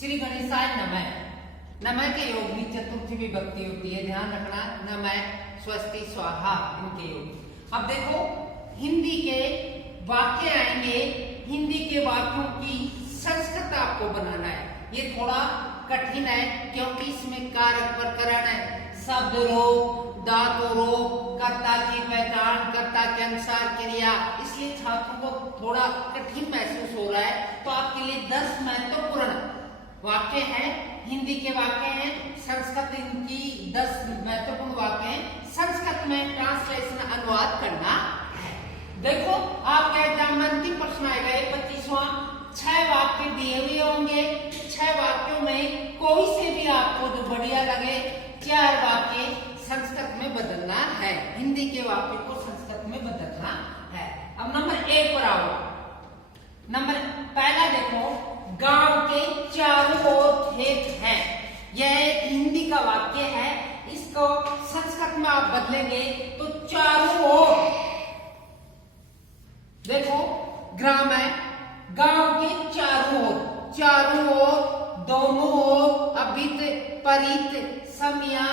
श्री गणेशाय नमः। नमः के योग में चतुर्थी विभक्ति होती है, ध्यान रखना। नमः, स्वस्ति, स्वाहा इनके योग। अब देखो हिंदी के वाक्य आएंगे, हिंदी के वाक्यों की संस्कृत आपको बनाना है। ये थोड़ा कठिन है क्योंकि इसमें कारक प्रकरण है, शब्द रोग, धातु रोग, कर्ता की पहचान, कर्ता के अनुसार क्रिया, इसलिए छात्रों को थोड़ा कठिन महसूस हो रहा है। तो आपके लिए 10 महत्वपूर्ण वाक्य हैं, हिंदी के वाक्य हैं, संस्कृत इनकी 10 महत्वपूर्ण वाक्य हैं। संस्कृत में ट्रांसलेशन अनुवाद करना है। देखो आपके एग्जाम में अंतिम प्रश्न आएगा 25वां। 6 वाक्य दिए हुए होंगे। 6 वाक्यों में कोई से भी आपको जो बढ़िया लगे 4 वाक्य संस्कृत में बदलना है। हिंदी के वाक्य को संस्कृत में बदलना है। अब नंबर 1 पर आओ। नंबर पहला देखो, गांव के चारों ओर खेत हैं। यह एक हिंदी का वाक्य है, इसको संस्कृत में आप बदलेंगे तो चारों ओर, देखो ग्राम है, गांव के चारों ओर, चारों ओर, दोनों ओर, अभित, परित, समिया,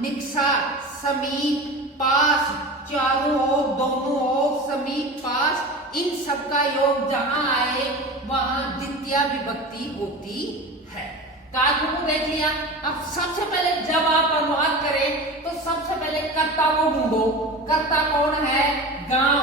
निक्सा, समीप, पास, चारों ओर, दोनों ओर, समीप, पास, इन सब का योग जहां आए वहां द्वितीय विभक्ति होती है। कारकों को देख लिया। अब सबसे पहले जब आप अनुवाद करें तो सबसे पहले कर्ता को ढूंढो। कर्ता कौन है? गांव,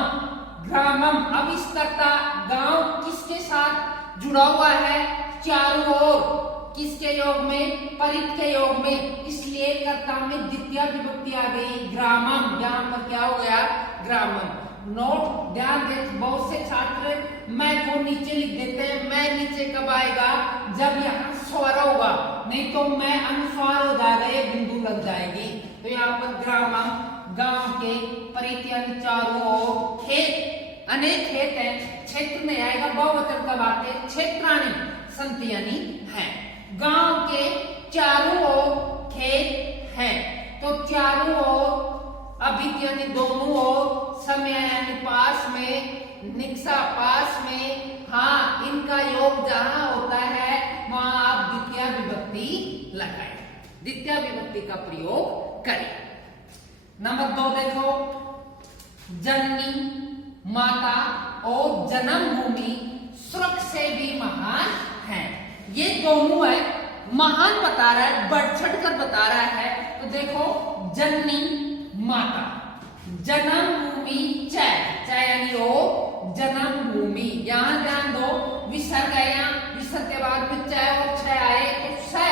ग्रामम। अब इस कर्ता गांव किसके साथ जुड़ा हुआ है? चारों ओर। किसके योग में? परित के योग में, इसलिए कर्ता में द्वितीय विभक्ति आ गई ग्रामम। यहां पर क्या हो गया? ग्रामम। नोट ध्यान दे, बहुत से छात्र मैं को नीचे लिख देते हैं। मैं नीचे कब आएगा? जब यहाँ स्वर होगा, नहीं तो मैं अनुस्वार हो जाएगा, ये बिंदु लग जाएगी। तो यहाँ पर ग्रामम, गांव के, परित्यन, चारों ओर, खेत, अनेक खेत है, क्षेत्र में आएगा, बहुवचन का वाक्य, क्षेत्राणि संति यानी है। गांव के चारों ओर खेत है, तो चारों ओर, अभित यानी दोनों ओर, समय यानी पास में, निक्सा पास में, हाँ इनका योग जहां होता है वहां आप द्वितीय विभक्ति लगाएं, द्वितीय विभक्ति का प्रयोग करें। नंबर 2 देखो, जननी, माता और जन्मभूमि स्वर्ग से भी महान है। ये दोनों है, महान बता रहा है, बढ़ चढ़ कर बता रहा है। तो देखो जननी, माता, जन्मभूमि, चय यानी ओ, जन्मभूमि। यहां ध्यान दो, विसर्ग है, यहाँ विसर्ग के बाद में चय और छय आए तो स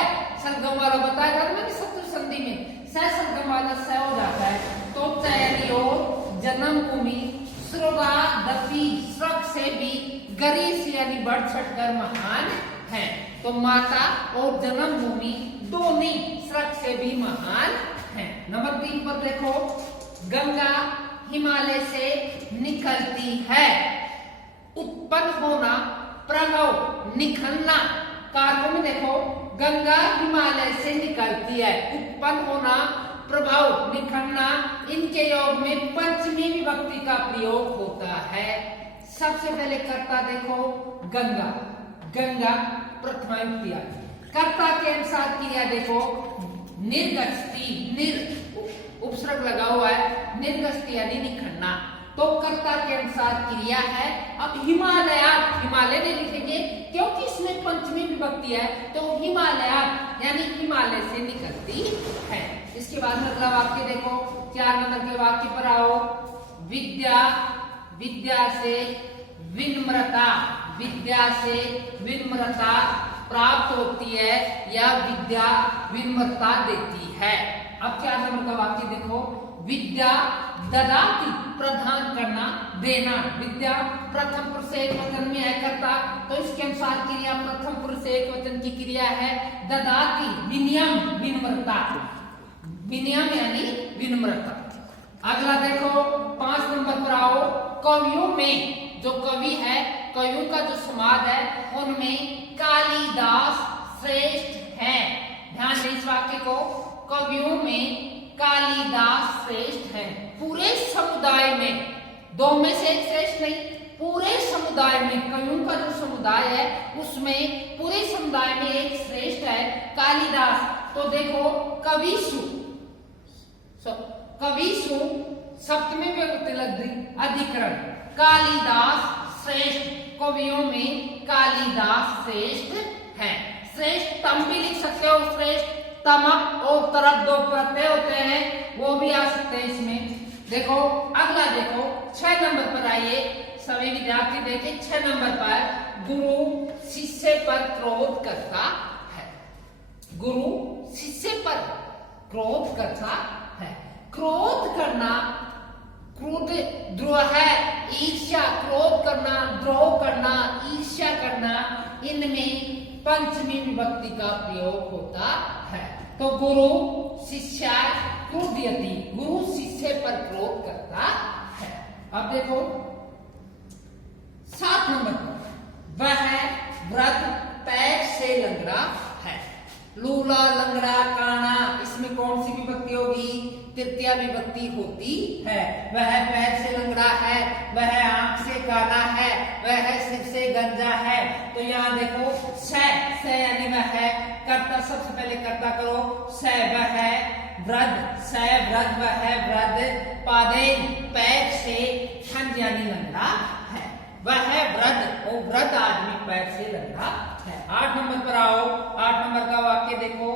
सरगम वाला बताया था मैंने सप्तमी संधि में, स सरगम वाला स हो जाता है। तो चय यानी ओ, जन्मभूमि, स्वर्गादपि, स्वर्ग से भी, गरीस यानी बढ़ चढ़ कर महान है। तो माता और जन्मभूमि दोनों स्वर्ग से भी महान है। नंबर 3 पर देखो, गंगा हिमालय से निकलती है। उत्पन्न होना, प्रभाव, निकलना। कारकों में देखो, गंगा हिमालय से निकलती है, उत्पन्न होना, प्रभाव, निकलना, इनके योग में पंचमी विभक्ति का प्रयोग होता है। सबसे पहले कर्ता देखो, गंगा, गंगा प्रथमा विभक्ति। कर्ता के अनुसार क्रिया देखो, निर्गस्ती, निर उपसर्ग लगा हुआ है, निर्गस्ती यानी निखरना, तो कर्ता के अनुसार क्रिया है। अब हिमालय, हिमालय नहीं लिखेंगे क्योंकि इसमें पंचमी विभक्ति है, तो हिमालय यानी हिमालय से निकलती है। इसके बाद अगला वाक्य देखो, 4 नंबर के वाक्य पर आओ। विद्या, विद्या से विनम्रता, विद्या से विनम्रता प्राप्त होती है या विद्या विनम्रता देती है। अब 4 नंबर का वाक्य देखो, विद्या ददाति, प्रदान करना, देना। विद्या प्रथम पुरुष एक वचन में है कर्ता, तो इसके अनुसार क्रिया प्रथम पुरुष एक वचन की क्रिया है। ददाति विनियम, विनम्रता, विनियम यानी विनम्रता। अगला देखो 5 नंबर पर आओ। कवियों में, जो कवि है, कवियों का जो समाज है उनमें कालिदास श्रेष्ठ है। ध्यान दें इस वाक्य को, कवियों में कालिदास श्रेष्ठ है। पूरे समुदाय में, 2 में से एक श्रेष्ठ नहीं, पूरे समुदाय में, कवियों का जो समुदाय है उसमें पूरे समुदाय में एक श्रेष्ठ कालिदास, तो देखो कविसु, कविसु सप्तमी विभक्ति लग गई, अधिकरण कालिदास श्रेष्ठ, कवियों में कालिदास श्रेष्ठ है। श्रेष्ठ तम भी लिख सकते हो, श्रेष्ठ तम और तरफ दो प्रत्यय होते हैं वो भी आ सकते हैं इसमें। देखो अगला देखो 6 नंबर पर आइए, सभी विद्यार्थी देखें 6 नंबर पर, गुरु शिष्य पर क्रोध करता है। गुरु शिष्य पर क्रोध करता है। क्रोध करना, क्रोध द्रोह है, ईर्ष्या, क्रोध करना, द्रोह करना, ईर्ष्या करना, इनमें पंचमी विभक्ति का प्रयोग होता है। तो गुरु शिष्य क्रोधयति, गुरु शिष्य पर क्रोध करता है। अब देखो 7 नंबर पर, वह वृद्ध पैर से लंगड़ा है। लूला, लंगड़ा, काना, इसमें कौन सी विभक्ति होगी? तृतीया विभक्ति होती है। वह पैर से लंगड़ा है, वह आंख से काना है, वह सिर से गंजा है। तो यहाँ देखो स यानी वह है, कर्ता सबसे पहले कर्ता करो, स वह वृद्ध, स वृद्ध वह वृद्ध, पादेन पैर से, छंद यानी लंगड़ा है। वह वृद्ध, वो वृद्ध आदमी पैर से लंगड़ा है। 8 नंबर पर आओ, 8 नंबर का वाक्य देखो,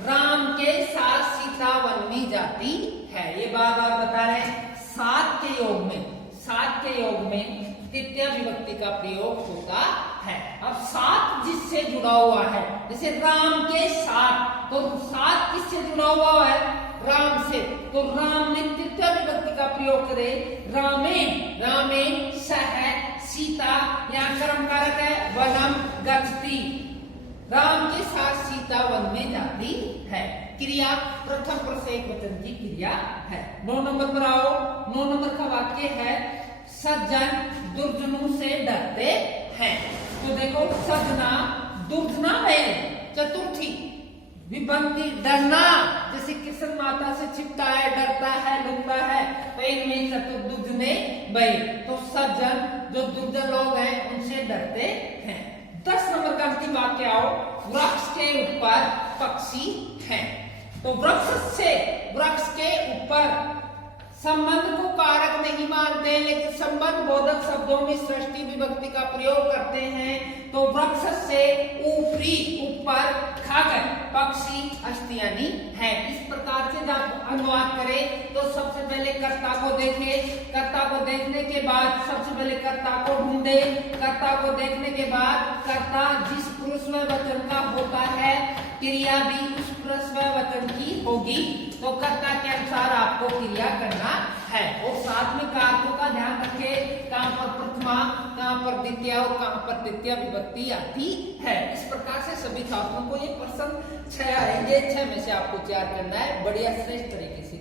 राम के साथ सीता वन में जाती है। ये बार बार बता रहे हैं, 7 के योग में, 7 के योग में तृतीया विभक्ति का प्रयोग होता है। अब 7 जिससे जुड़ा हुआ है, जैसे राम के साथ, तो 7 किससे जुड़ा हुआ है? राम से, तो राम ने तृतीया विभक्ति का प्रयोग करे, रामेण, रामेण सह सीता, यहाँ कर्म कारक है, वनम गच्छति, राम के साथ सीता वन में जाती है। क्रिया प्रथम पुरुष एकवचन की क्रिया है। 9 नंबर पर आओ, 9 नंबर का वाक्य है, सज्जन दुर्जनों से डरते हैं। तो देखो सजना, दुर्जना है चतुर्थी विभक्ति, डरना, जैसे कृष्ण माता से छिपता है, डरता है, लुकता है, तो इनमें चतुर्दुर्जने भय, तो सज्जन जो दुर्जन लोग हैं उनसे डरते हैं। 10 नंबर का अंतिम वाक्य आओ, वृक्ष के ऊपर पक्षी है। तो वृक्ष से, वृक्ष के ऊपर, संबंध को कारक नहीं मानते लेकिन संबंध बोधक शब्दों में सृष्टि विभक्ति का प्रयोग करते हैं। तो वृक्ष से ऊपरी, ऊपर, खगन पक्षी अस्तियानी है। इस प्रकार से जब अनुवाद करें तो सबसे पहले कर्ता को देखें, कर्ता को देखने के बाद सबसे पहले कर्ता को ढूंढे, कर्ता को देखने के बाद कर्ता जिस पुरुष वचन का होता है, क्रिया भी उस पुरुष वचन की होगी। तो कर्ता के अनुसार आपको क्रिया करना है। और साथ में कारकों का ध्यान रखें, कहां पर प्रथमा, कहां पर द्वितीया और कहां पर तृतीया विभक्ति आती है। इस प्रकार से सभी छात्रों को ये प्रश्न 6 आएंगे, 6 में से आपको 4 करना है। बढ़िया श्रेष्ठ तरीके से